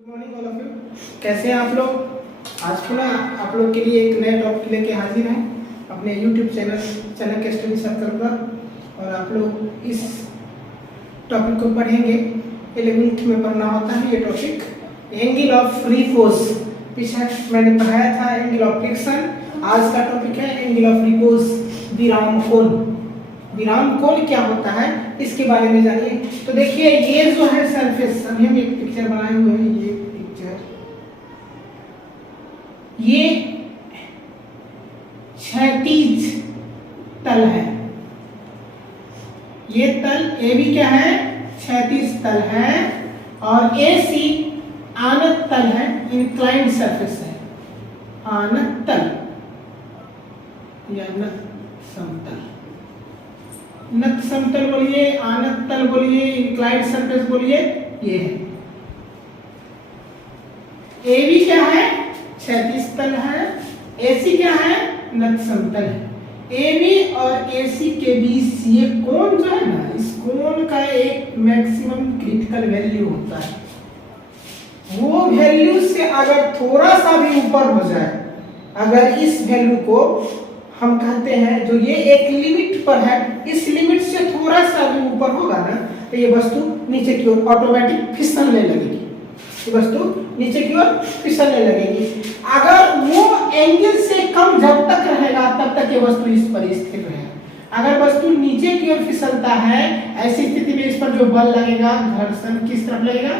Good morning all of you. कैसे हैं आप लोग। आज पुनः आप लोग के लिए एक नए टॉपिक लेके हाजिर हैं अपने यूट्यूब चैनल के स्टडी सर्कल पर। और आप लोग इस टॉपिक को पढ़ेंगे। 11th में पढ़ना होता है ये टॉपिक, एंगल ऑफ रिपोज। पीछे मैंने पढ़ाया था एंगल ऑफ फ्रिक्शन। आज का टॉपिक है एंगल ऑफ रिपोज, विराम कोण। विराम कोण क्या होता है इसके बारे में जानिए। तो देखिए ये जो है सरफेस, अभी हम एक पिक्चर बनाए हुए हैं। ये पिक्चर, ये क्षैतिज तल है। ये तल ए भी क्या है, क्षैतिज तल है। और ए सी आनत तल है, इंक्लाइंड सरफेस है। आनत तल या नत समतल, नत समतल बोलिए, आनत तल बोलिए, इंक्लाइंड सरफेस बोलिए, ये है। ए भी क्या है, क्षैतिज तल है। एसी क्या है, नत समतल है। ए बी और एसी के बीच ये कोण जो है ना, इस कोण का एक मैक्सिमम क्रिटिकल वैल्यू होता है। वो वैल्यू से अगर थोड़ा सा भी ऊपर हो जाए, अगर इस वैल्यू को हम कहते हैं जो ये एक लिमिट पर है, इस लिमिट से थोड़ा सा भी ऊपर होगा ना तो ये वस्तु नीचे की ओर ऑटोमेटिक फिसलने लगेगी। ये वस्तु नीचे की ओर फिसलने लगेगी। अगर वो एंगल से कम जब तक रहेगा तब तक ये वस्तु इस पर स्थिर रहेगा। अगर वस्तु नीचे की ओर फिसलता है, ऐसी स्थिति में इस पर जो बल लगेगा, घर्षण किस तरफ लगेगा,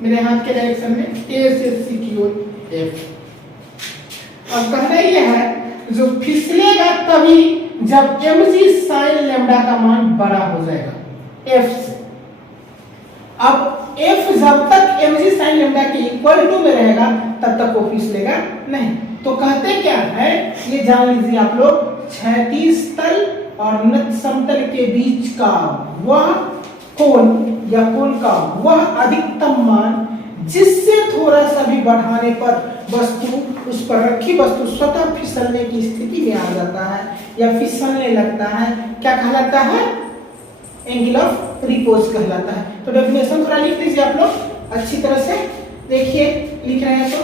मेरे हाथ के डायरेक्शन में, ए से सी की ओर F। और कहना यह है जो फिसलेगा तभी जब mg sin लैम्डा का मान बड़ा हो जाएगा f से। अब f जब तक mg sin लैम्डा के इक्वल टू में रहेगा तब तक वो फिसलेगा नहीं। तो कहते क्या है, ये जान लीजिए आप लोग, क्षैतिज तल और नत समतल के बीच का वह कोण या कोण का वह अधिकतम मान जिससे थोड़ा सा भी बढ़ाने पर वस्तु, उस पर रखी वस्तु स्वतः फिसलने की स्थिति में आ जाता है या फिसलने लगता है, क्या कहलाता है, एंगल ऑफ रिपोज कहलाता है। तो डेफिनेशन थोड़ा लिख लीजिए आप लोग अच्छी तरह से। देखिए लिख रहे हैं तो,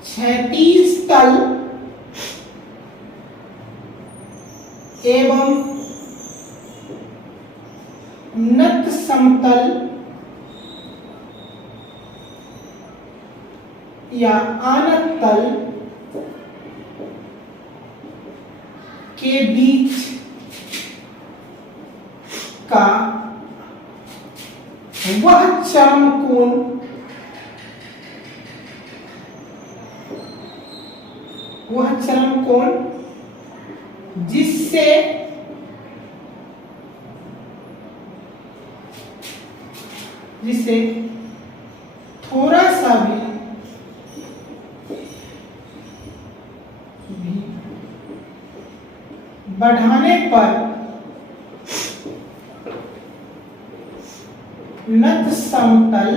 क्षैतिज तल एवं नत समतल या आनत तल के बीच का वह चरम कोण जिसे थोड़ा सा भी बढ़ाने पर नत समतल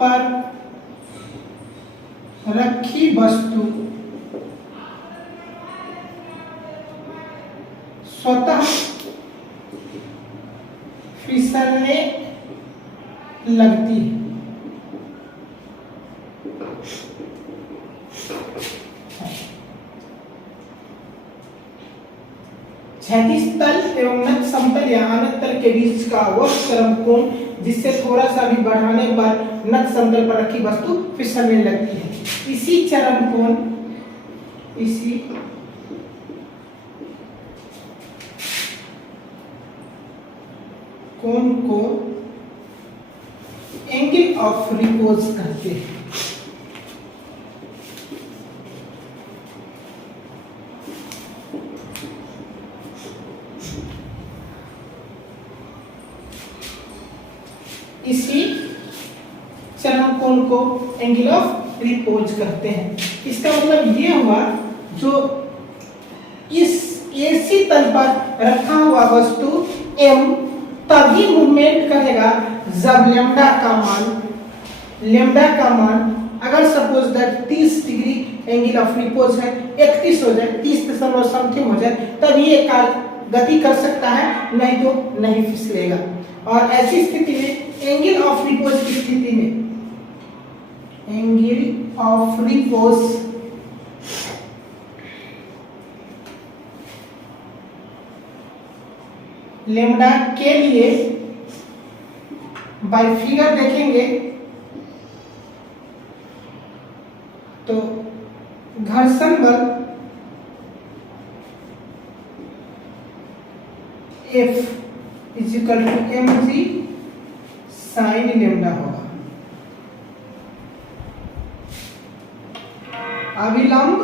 पर रखी वस्तु स्वतः फिसलने लगती है। क्षैतिज तल एवं नत समतल या आनत तल के बीच का वह चरम कोण जिससे थोड़ा सा भी बढ़ाने पर नत समतल पर रखी वस्तु फिसलने लगती है। इसी चरम कोण, इसी कोण को एंगल ऑफ रिपोज कहते हैं। इसी चरम कोण को एंगल ऑफ रिपोज कहते हैं। इसका मतलब ये हुआ, जो इस एसी तल पर रखा हुआ वस्तु m तभी मूवमेंट करेगा जब लैम्डा का मान अगर suppose that 30 degree angle of repose है 31 हो जाए, 30 दशमलव समथिंग हो जाए, तब ये कार गति कर सकता है, नहीं तो नहीं फिसलेगा। और ऐसी स्थिति में एंगल ऑफ रिपोज की स्थिति में एंगल ऑफ रिपोज लेम्डा के लिए बाय फिगर देखेंगे तो घर्षण बल F equal to mg sine lambda होगा। अविलंब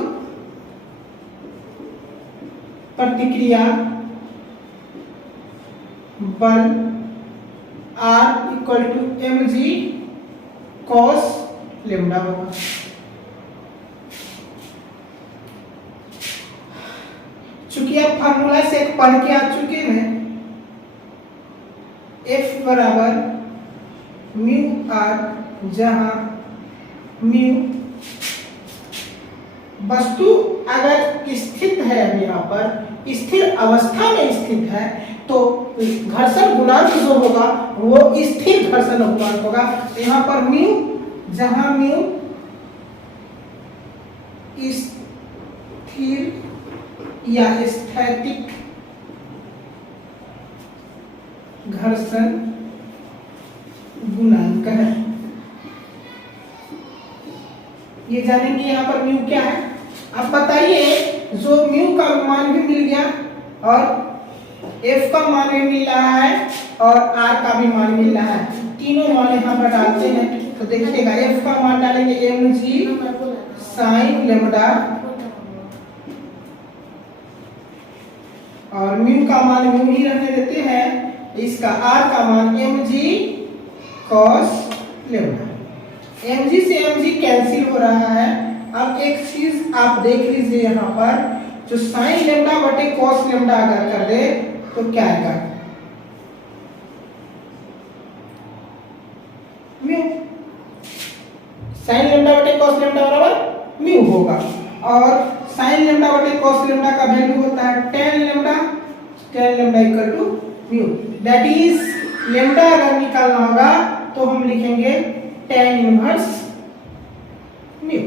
प्रतिक्रिया बल R equal to mg cos lambda होगा। चूंकि आप फार्मूला से पढ़ के आ चुके हैं, F बराबर म्यू आर, जहां म्यू वस्तु अगर स्थित है, यहाँ पर स्थिर अवस्था में स्थित है, तो घर्षण गुणांक जो होगा वो स्थिर घर्षण गुणांक होगा। यहाँ पर म्यू, जहां म्यू स्थिर या स्थैतिक घर्षण गुणांक है। ये जानेंगे यहाँ पर म्यू क्या है। अब बताइए, जो म्यू का मान भी मिल गया और एफ का मान भी मिल रहा है और आर का भी मान मिल रहा है, तीनों मान यहाँ पर डालते हैं तो देखिएगा एफ का मान डालेंगे mg साइन लेम्डा और म्यू का मान म्यू ही रहने देते हैं, इसका आर का मान mg cos लेम्डा। mg से mg कैंसिल हो रहा है। अब एक चीज आप देख लीजिए, यहाँ पर जो साइन लेम्डा बटे cos लेम्डा अगर कर दे तो क्या आएगा, म्यू। साइन लेम्डा बटे cos लेम्डा बराबर म्यू होगा और साइन लेम्डा बटे cos लेम्डा का वैल्यू होता है tan lambda, tan lambda equal to mu. That is lambda अगर निकालना होगा तो हम लिखेंगे tan इनवर्स म्यू।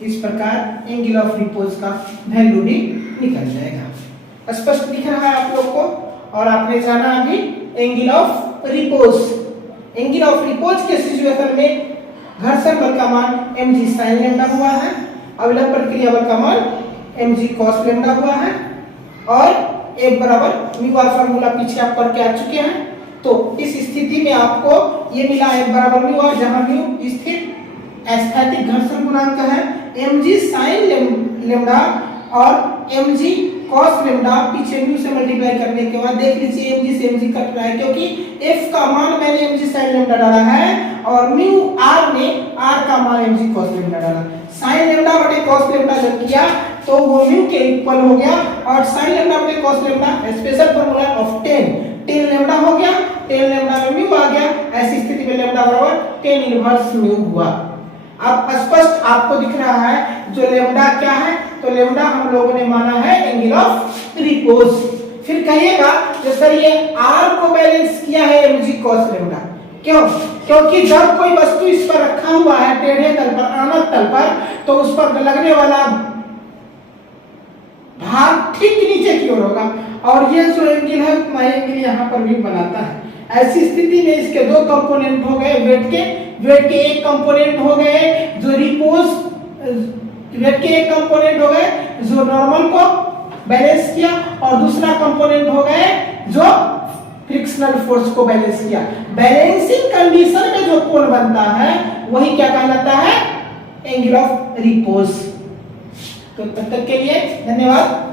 इस प्रकार एंगल ऑफ रिपोज का वैल्यू भी निकल जाएगा। स्पष्ट दिख रहा है आप लोग को। और आपने जाना अभी angle of repose. Angle of repose के सिचुएशन में घर्षण बल का मान mg sin लेम्डा हुआ है, अविलंब प्रतिक्रिया बल का मान mg cos लेम्डा हुआ है और F बराबर म्यू आर फार्मूला पीछे आप पढ़ के आ चुके हैं। तो इस स्थिति में आपको ये मिला F बराबर म्यू आर, जहां म्यू स्थिर स्थैतिक घर्षण गुणांक है, mg sin लेम्डा और mg cos लेम्डा पीछे म्यू से मल्टीप्लाई करने के बाद देख लीजिए mg से mg कट रहा है, क्योंकि f का मान मैंने mg sin लेम्डा डाला है और म्यू r ने r का मान mg cos लेम्डा डाला। sin लेम्डा बटे cos लेम्डा जब किया तो वो म्यू के इक्वल हो गया और sin लेम्डा बटे cos lambda special formula of tan lambda हो गया, tan लेम्डा में म्यू आ गया। ऐसी स्थिति में लेम्डा बराबर tan इनवर्स म्यू हुआ। अब स्पष्ट आपको दिख रहा है जो लेम्डा क्या है, तो लेम्डा हम लोगों ने माना है एंगल ऑफ रिपोज। फिर कहिएगा जो सर ये R को बैलेंस किया है mg cos लेम्डा, क्यों? क्योंकि जब कोई वस्तु इस पर रखा हुआ है टेढ़े तल पर, अनंत तल पर, तो उस पर लगने वाला भाग ठीक नीचे की ओर होगा और ये जो एंगल है उतना एंगल यहाँ पर भी बनाता है। ऐसी स्थिति में इसके दो कंपोनेंट हो गए वेट के एक कंपोनेंट हो गए जो रिपोज, वेट के एक कंपोनेंट हो गए जो नॉर्मल को बैलेंस किया और दूसरा कंपोनेंट हो गए जो फ्रिक्शनल फोर्स को बैलेंस किया। बैलेंसिंग कंडीशन में जो कोण बनता है वही क्या कहलाता है, एंगल ऑफ रिपोज। तो तब तक के लिए धन्यवाद।